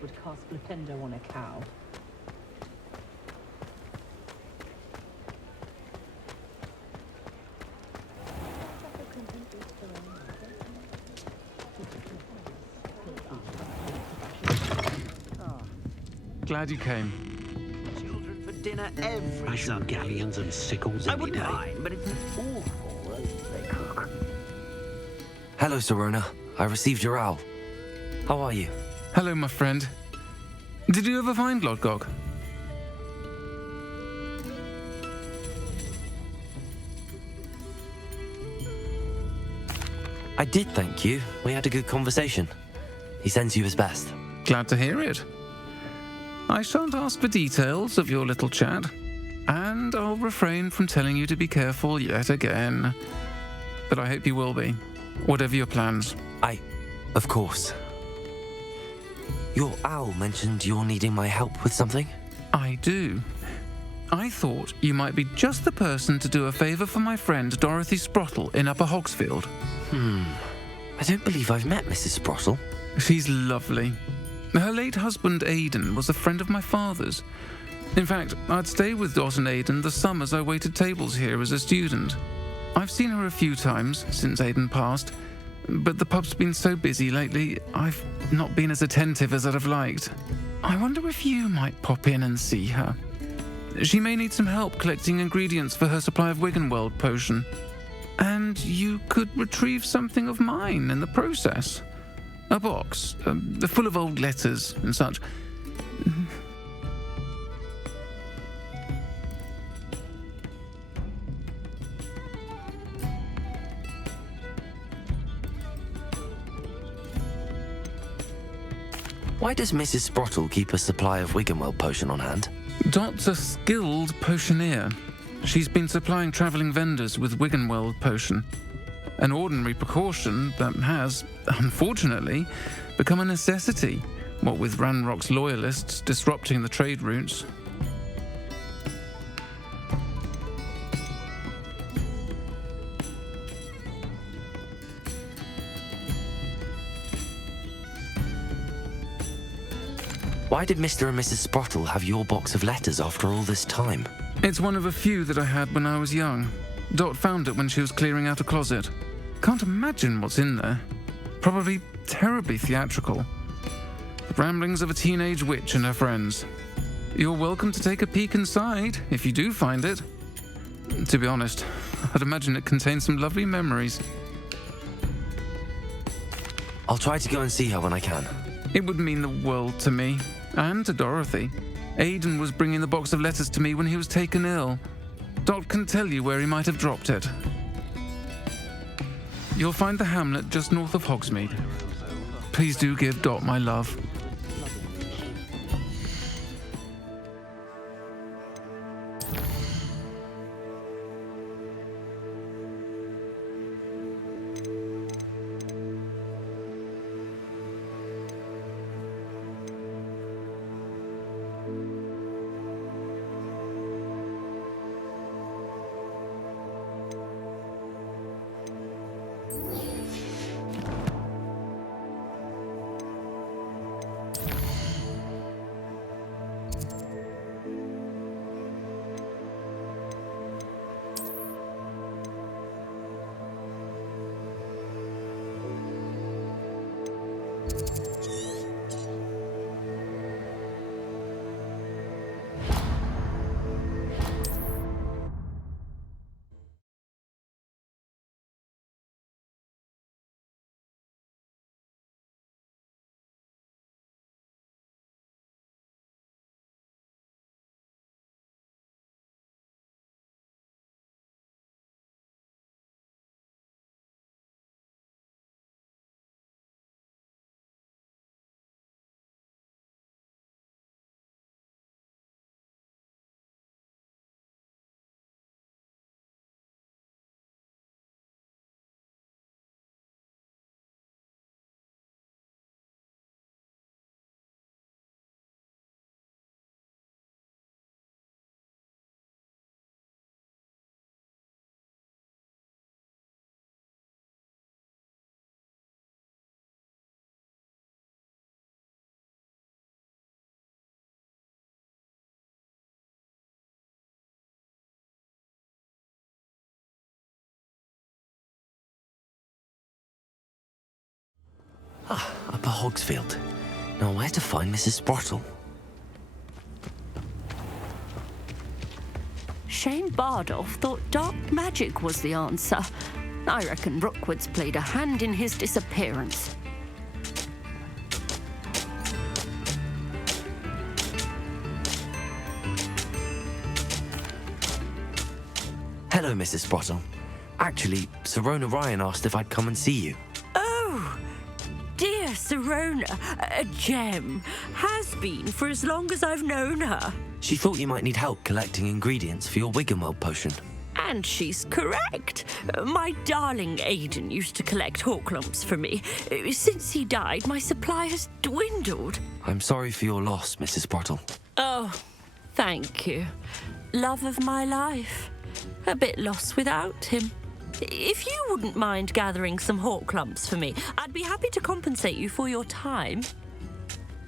would cast Flipendo on a cow. Glad you came. Children for dinner every Mushroom Sunday. galleons and sickles I every wouldn't day. mind, but it's an awful roast they cook. Hello, Serona. I received your owl. How are you? Hello, my friend. Did you ever find Lodgok? I did, thank you. We had a good conversation. He sends you his best. Glad to hear it. I shan't ask for details of your little chat, and I'll refrain from telling you to be careful yet again. But I hope you will be, whatever your plans. Of course. Your owl mentioned you're needing my help with something? I do. I thought you might be just the person to do a favour for my friend Dorothy Sprottle in Upper Hogsfield. I don't believe I've met Mrs. Sprottle. She's lovely. Her late husband Aidan was a friend of my father's. In fact, I'd stay with Dot and Aidan the summers I waited tables here as a student. I've seen her a few times since Aidan passed, but the pub's been so busy lately, I've not been as attentive as I'd have liked. I wonder if you might pop in and see her. She may need some help collecting ingredients for her supply of Wiggenweld potion. And you could retrieve something of mine in the process. A box, full of old letters and such. Why does Mrs. Sprottle keep a supply of Wiggenweld potion on hand? Dot's a skilled potioneer. She's been supplying travelling vendors with Wiggenweld potion. An ordinary precaution that has, unfortunately, become a necessity, what with Ranrock's loyalists disrupting the trade routes. Why did Mr. and Mrs. Sprottle have your box of letters after all this time? It's one of a few that I had when I was young. Dot found it when she was clearing out a closet. Can't imagine what's in there. Probably terribly theatrical. The ramblings of a teenage witch and her friends. You're welcome to take a peek inside, if you do find it. To be honest, I'd imagine it contains some lovely memories. I'll try to go and see her when I can. It would mean the world to me, and to Dorothy. Aidan was bringing the box of letters to me when he was taken ill. Dot can tell you where he might have dropped it. You'll find the hamlet just north of Hogsmeade. Please do give Dot my love. Upper Hogsfield. Now, where to find Mrs. Sprottle? Shane Bardolph thought dark magic was the answer. I reckon Rookwood's played a hand in his disappearance. Hello, Mrs. Sprottle. Actually, Serona Ryan asked if I'd come and see you. Oh, dear Serona, a gem. Has been for as long as I've known her. She thought you might need help collecting ingredients for your Wiggenweld potion. And she's correct. My darling Aidan used to collect Horklumps for me. Since he died, my supply has dwindled. I'm sorry for your loss, Mrs. Sprottle. Oh, thank you. Love of my life. A bit lost without him. If you wouldn't mind gathering some Horklumps for me, I'd be happy to compensate you for your time.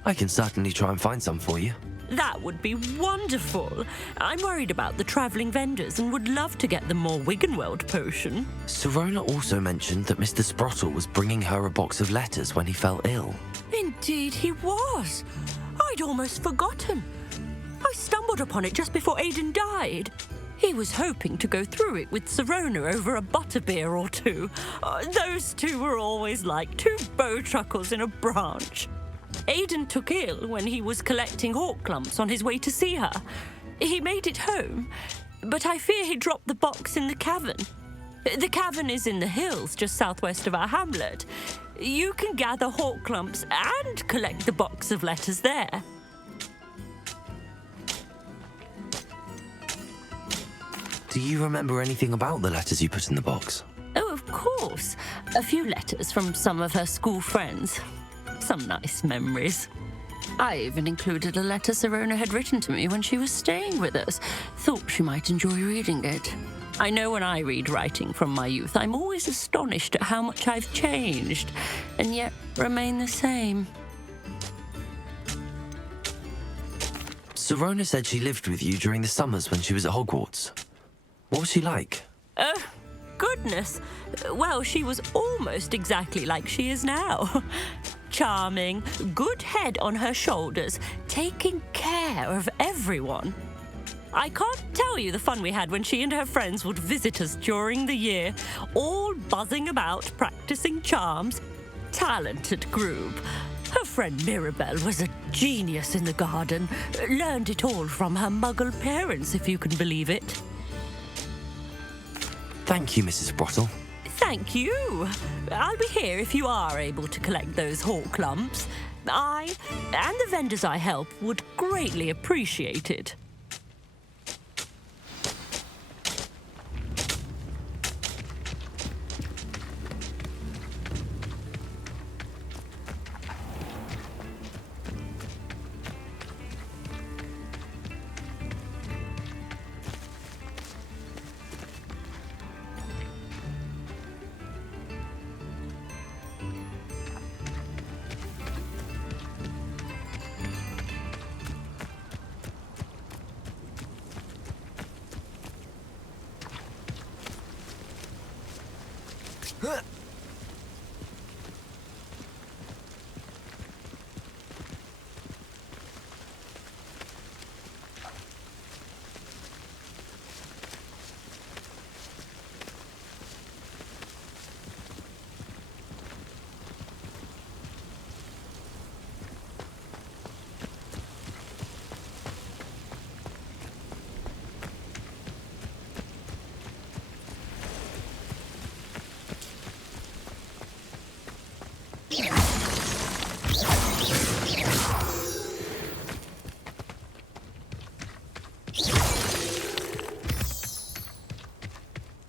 I can certainly try and find some for you. That would be wonderful. I'm worried about the travelling vendors and would love to get them more Wiggenweld potion. Serona also mentioned that Mr. Sprottle was bringing her a box of letters when he fell ill. Indeed he was. I'd almost forgotten. I stumbled upon it just before Aidan died. He was hoping to go through it with Serona over a butterbeer or two. Those two were always like two bowtruckles in a branch. Aidan took ill when he was collecting Horklumps on his way to see her. He made it home, but I fear he dropped the box in the cavern. The cavern is in the hills just southwest of our hamlet. You can gather Horklumps and collect the box of letters there. Do you remember anything about the letters you put in the box? Oh, of course. A few letters from some of her school friends. Some nice memories. I even included a letter Serona had written to me when she was staying with us. Thought she might enjoy reading it. I know when I read writing from my youth, I'm always astonished at how much I've changed, and yet remain the same. Serona said she lived with you during the summers when she was at Hogwarts. What was she like? Oh, goodness. Well, she was almost exactly like she is now. Charming, good head on her shoulders, taking care of everyone. I can't tell you the fun we had when she and her friends would visit us during the year, all buzzing about, practicing charms. Talented group. Her friend Mirabelle was a genius in the garden. Learned it all from her muggle parents, if you can believe it. Thank you, Mrs. Sprottle. Thank you. I'll be here if you are able to collect those Horklumps. I and the vendors I help would greatly appreciate it.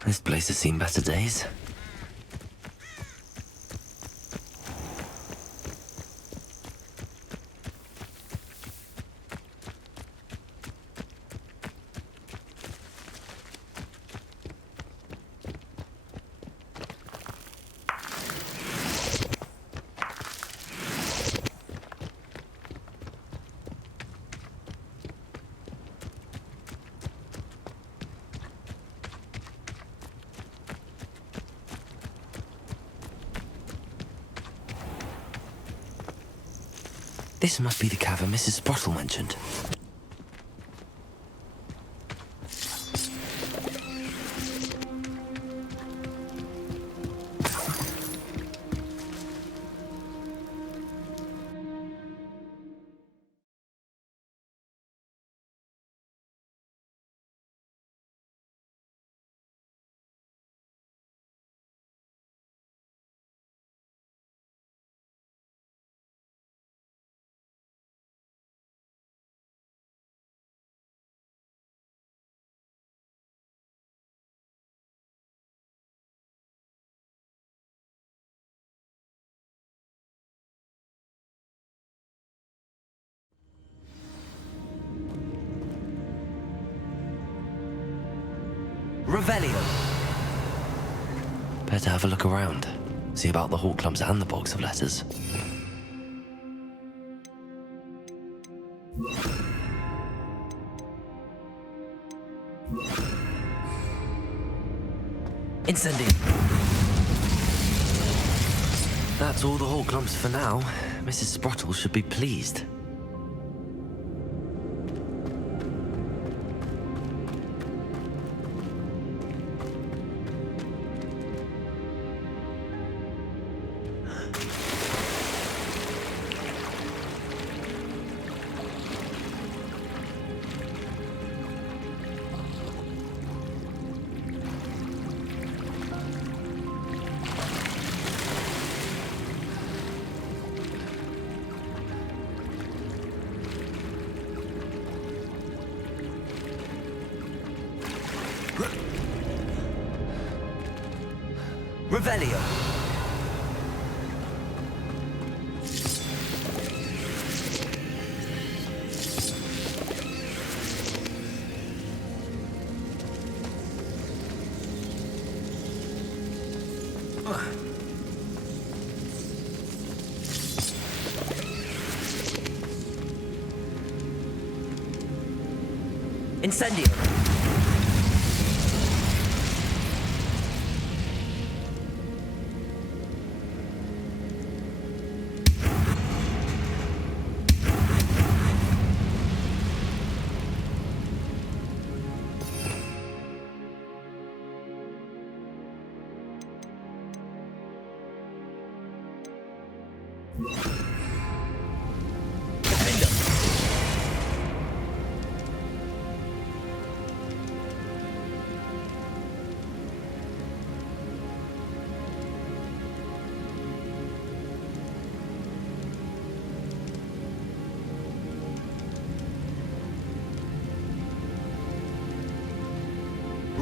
This place has seen better days. This must be the cavern Mrs. Sprottle mentioned. Revelio! Better have a look around. See about the Horcrux and the box of letters. Incendium! That's all the Horcrux for now. Mrs. Sprottle should be pleased. Revelio! Incendio!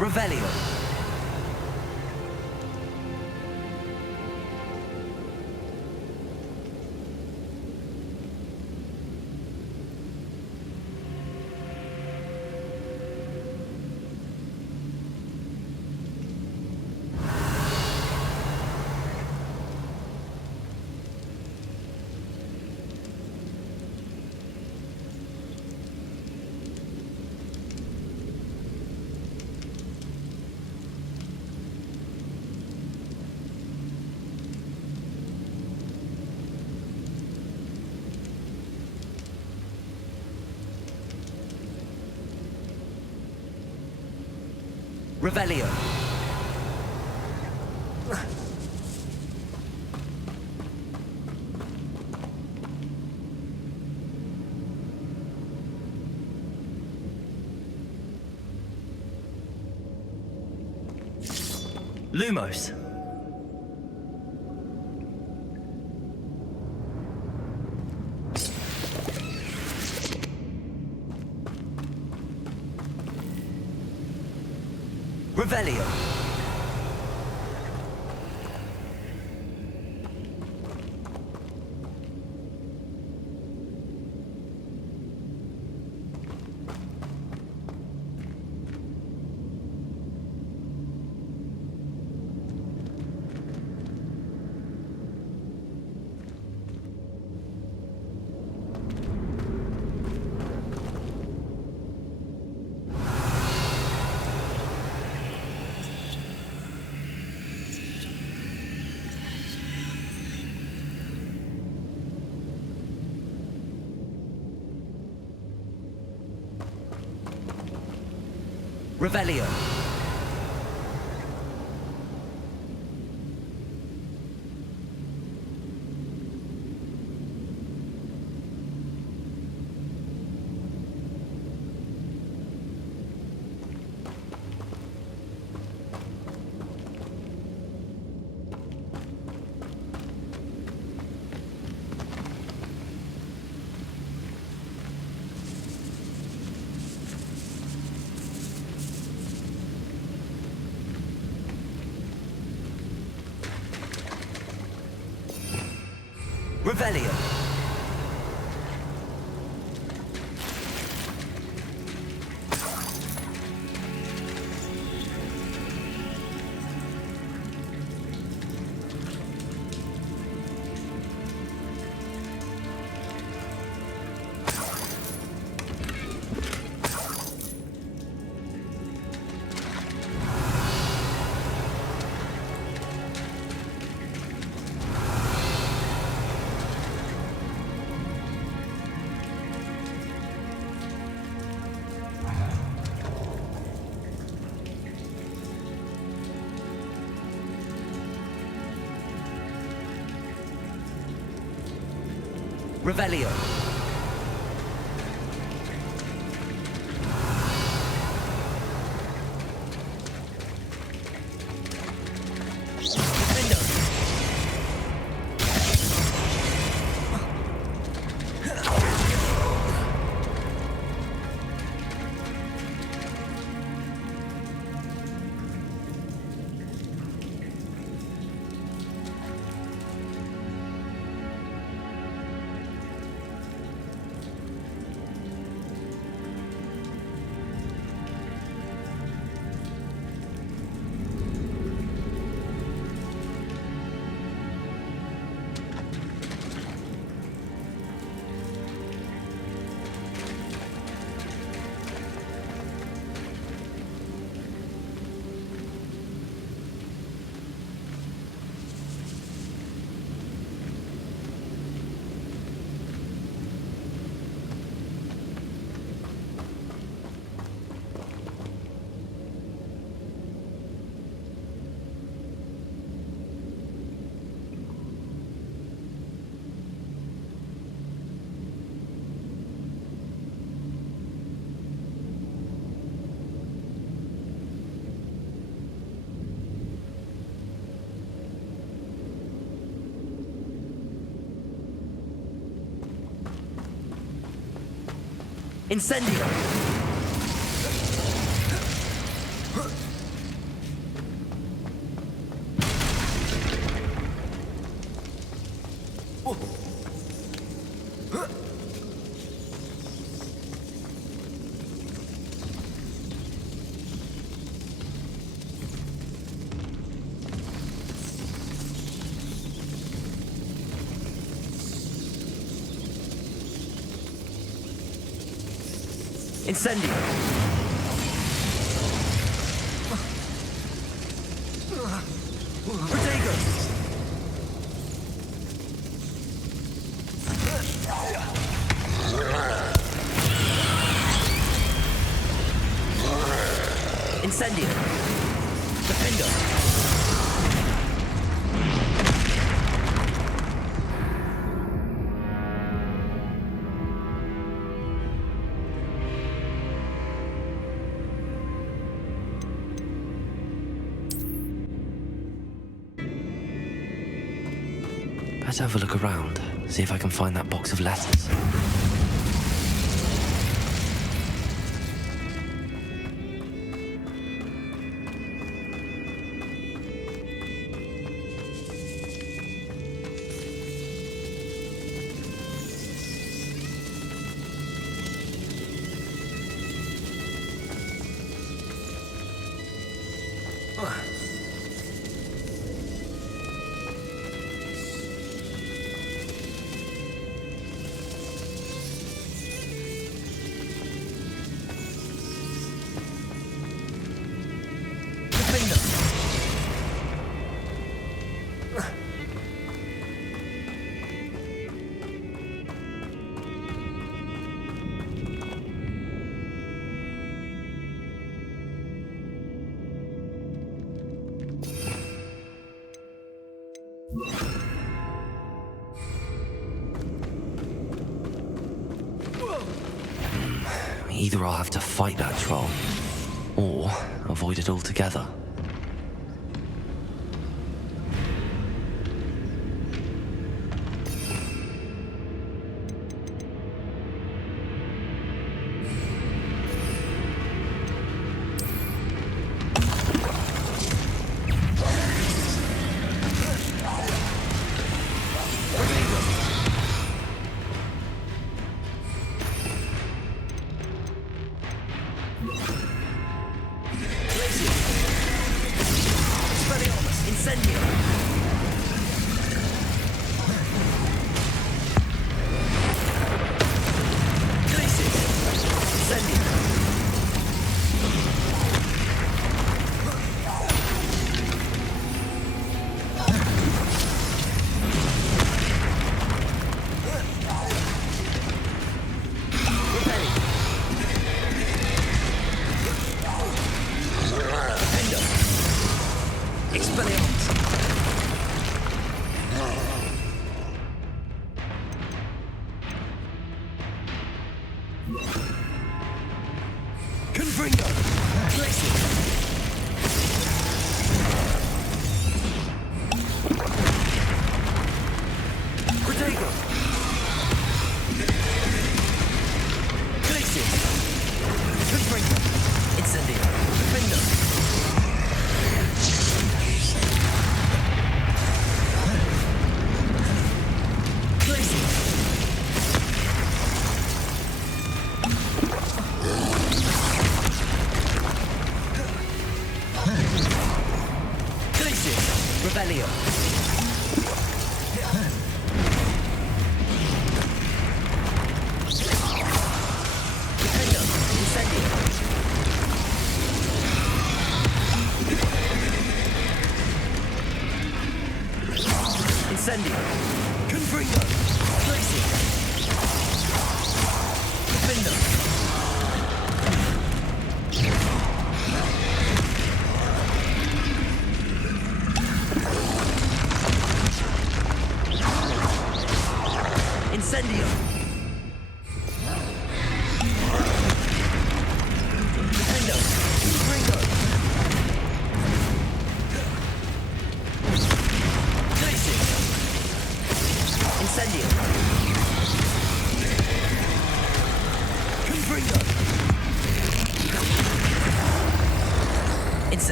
Revelio! Revelio! Lumos! Revelio! Revelio. Revelio. Revelio. Incendio! Incendio! Protego! Incendio! Defendo! Let's have a look around, see if I can find that box of letters. Either I'll have to fight that troll, or avoid it altogether.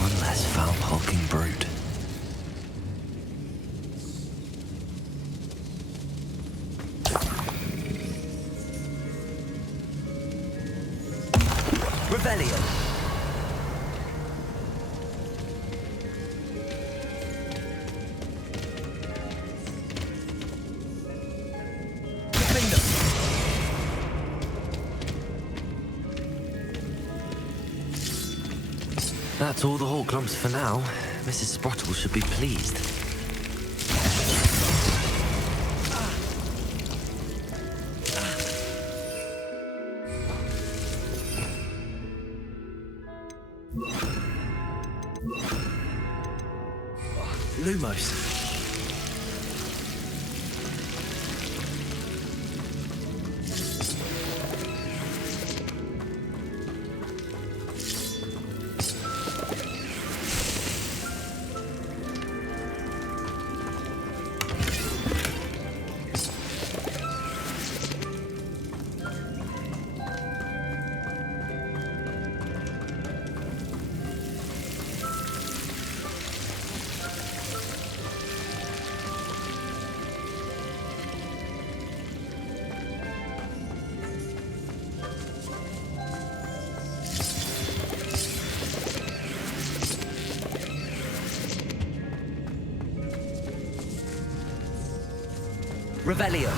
One less foul hulking brute. Revelio. That's all the Hawklumps for now. Mrs. Sprottle should be pleased. Lumos. Revelio.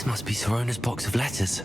This must be Sirona's box of letters.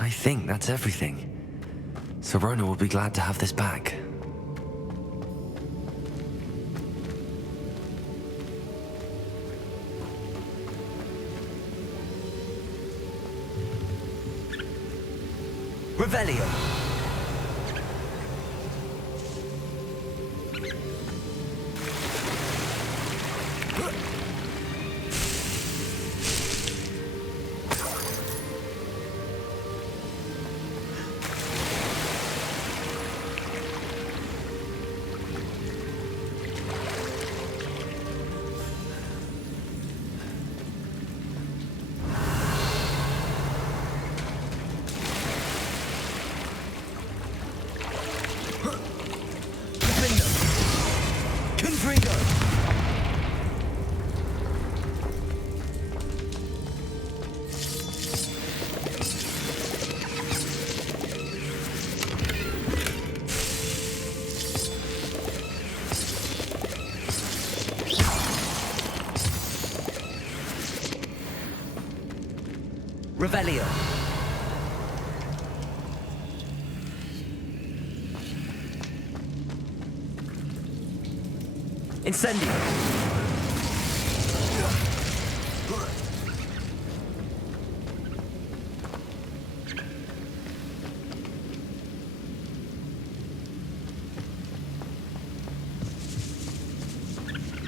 I think that's everything. Sirona will be glad to have this back. Revelio! Revelio. Incendio.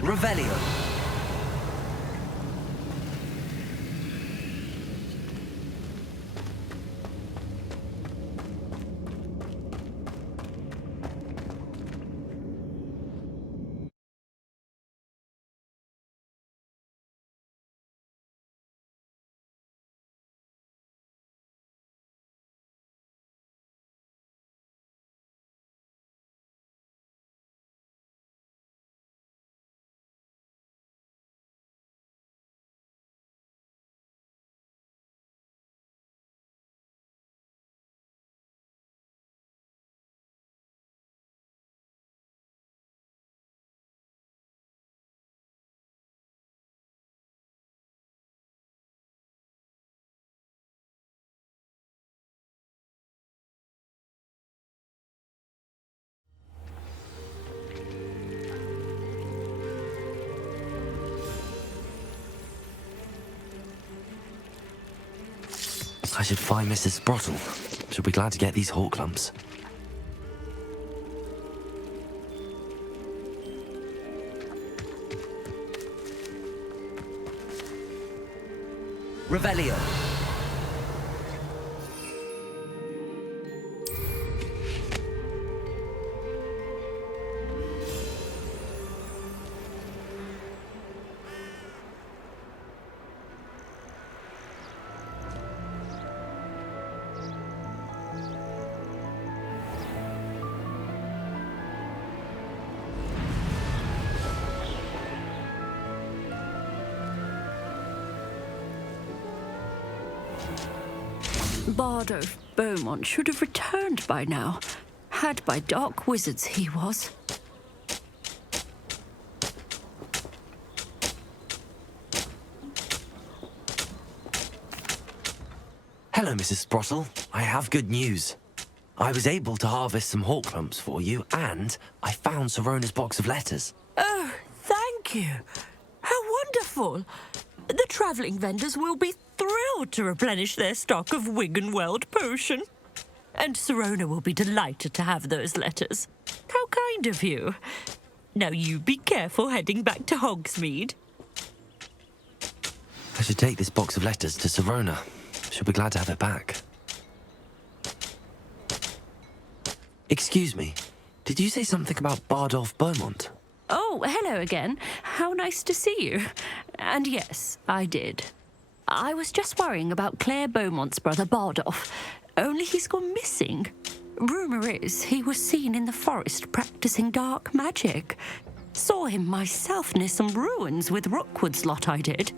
Revelio. I should find Mrs. Sprottle. She'll be glad to get these hawk lumps. Revelio. Bardo Beaumont should have returned by now. Had by dark wizards he was. Hello, Mrs. Sprottle. I have good news. I was able to harvest some hawk lumps for you, and I found Sirona's box of letters. Oh, thank you. How wonderful. The travelling vendors will be thrilled to replenish their stock of Wiggenweld potion. And Sirona will be delighted to have those letters. How kind of you. Now you be careful heading back to Hogsmeade. I should take this box of letters to Sirona. She'll be glad to have it back. Excuse me, did you say something about Bardolph Beaumont? Oh, hello again. How nice to see you. And yes, I did. I was just worrying about Claire Beaumont's brother Bardolph, only he's gone missing. Rumour is he was seen in the forest practicing dark magic. Saw him myself near some ruins with Rookwood's lot I did.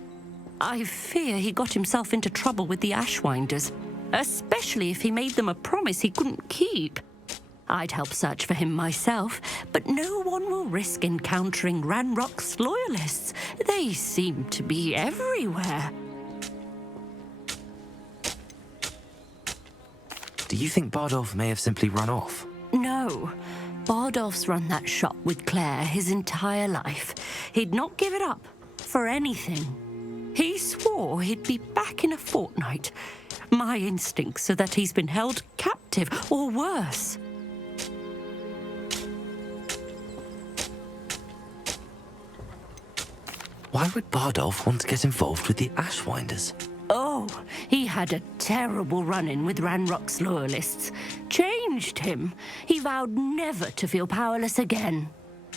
I fear he got himself into trouble with the Ashwinders, especially if he made them a promise he couldn't keep. I'd help search for him myself, but no one will risk encountering Ranrock's loyalists. They seem to be everywhere. Do you think Bardolph may have simply run off? No. Bardolph's run that shop with Claire his entire life. He'd not give it up for anything. He swore he'd be back in a fortnight. My instincts are that he's been held captive, or worse. Why would Bardolph want to get involved with the Ashwinders? Oh, he had a terrible run-in with Ranrock's loyalists. Changed him. He vowed never to feel powerless again.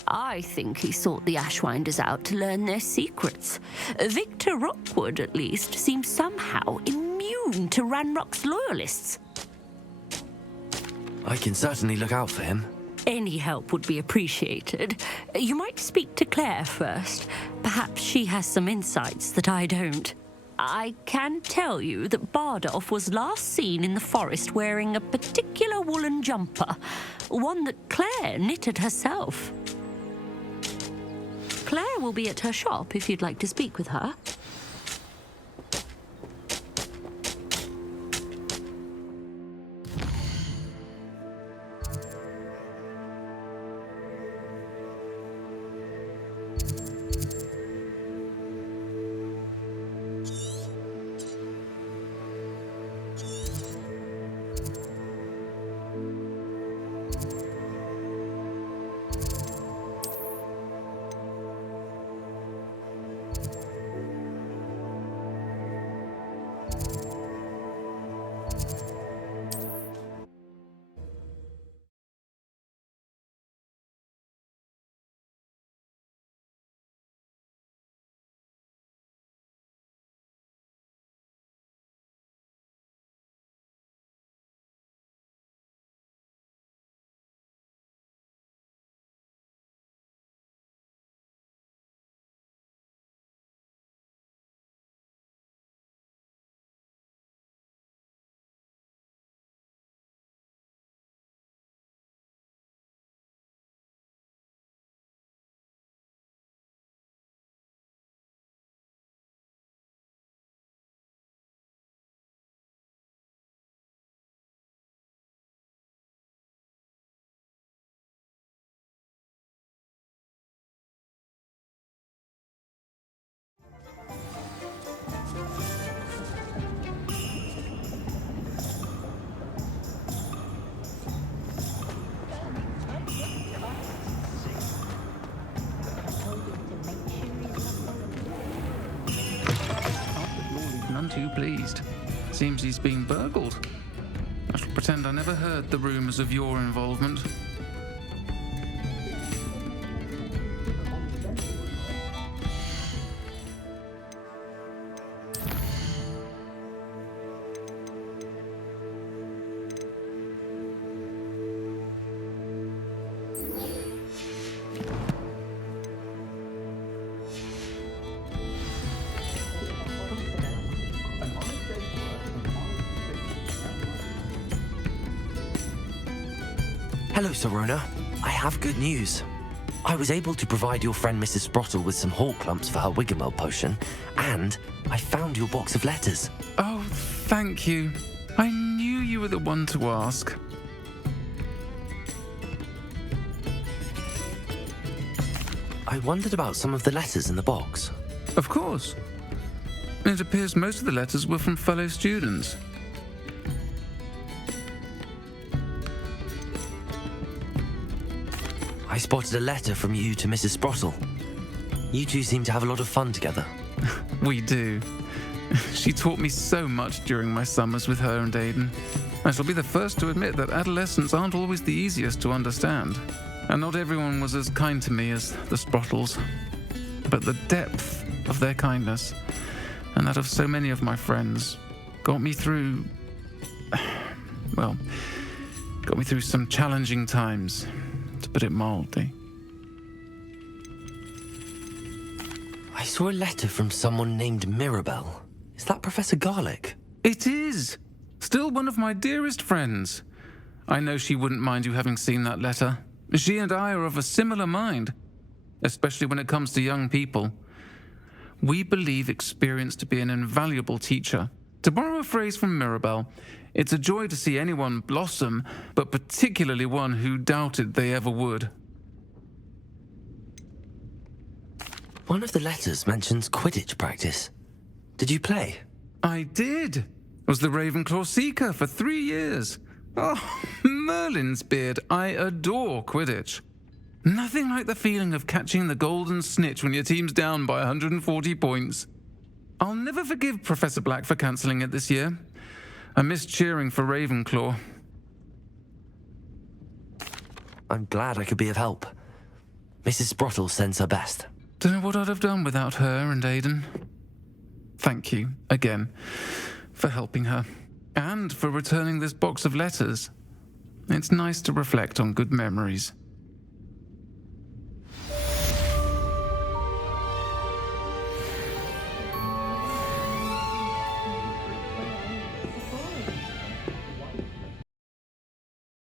I think he sought the Ashwinders out to learn their secrets. Victor Rookwood, at least, seems somehow immune to Ranrock's loyalists. I can certainly look out for him. Any help would be appreciated. You might speak to Claire first. Perhaps she has some insights that I don't. I can tell you that Bardolph was last seen in the forest wearing a particular woolen jumper, one that Claire knitted herself. Claire will be at her shop if you'd like to speak with her. None too pleased. Seems he's being burgled. I shall pretend I never heard the rumours of your involvement. Hello, Sirona. I have good news. I was able to provide your friend Mrs. Sprottle with some hawk lumps for her Wiggamel potion, and I found your box of letters. Oh, thank you. I knew you were the one to ask. I wondered about some of the letters in the box. Of course. It appears most of the letters were from fellow students. spotted a letter from you to Mrs. Sprottle. You two seem to have a lot of fun together. We do. She taught me so much during my summers with her and Aidan. I shall be the first to admit that adolescents aren't always the easiest to understand, and not everyone was as kind to me as the Sprottles. But the depth of their kindness, and that of so many of my friends, got me through some challenging times, to put it mildly. I saw a letter from someone named Mirabelle. Is that Professor Garlick? It is! Still one of my dearest friends. I know she wouldn't mind you having seen that letter. She and I are of a similar mind, especially when it comes to young people. We believe experience to be an invaluable teacher. To borrow a phrase from Mirabelle, it's a joy to see anyone blossom, but particularly one who doubted they ever would. One of the letters mentions Quidditch practice. Did you play? I did. Was the Ravenclaw Seeker for 3 years. Oh, Merlin's beard, I adore Quidditch. Nothing like the feeling of catching the golden snitch when your team's down by 140 points. I'll never forgive Professor Black for cancelling it this year. I miss cheering for Ravenclaw. I'm glad I could be of help. Mrs. Sprottle sends her best. Don't know what I'd have done without her and Aidan. Thank you, again, for helping her, and for returning this box of letters. It's nice to reflect on good memories.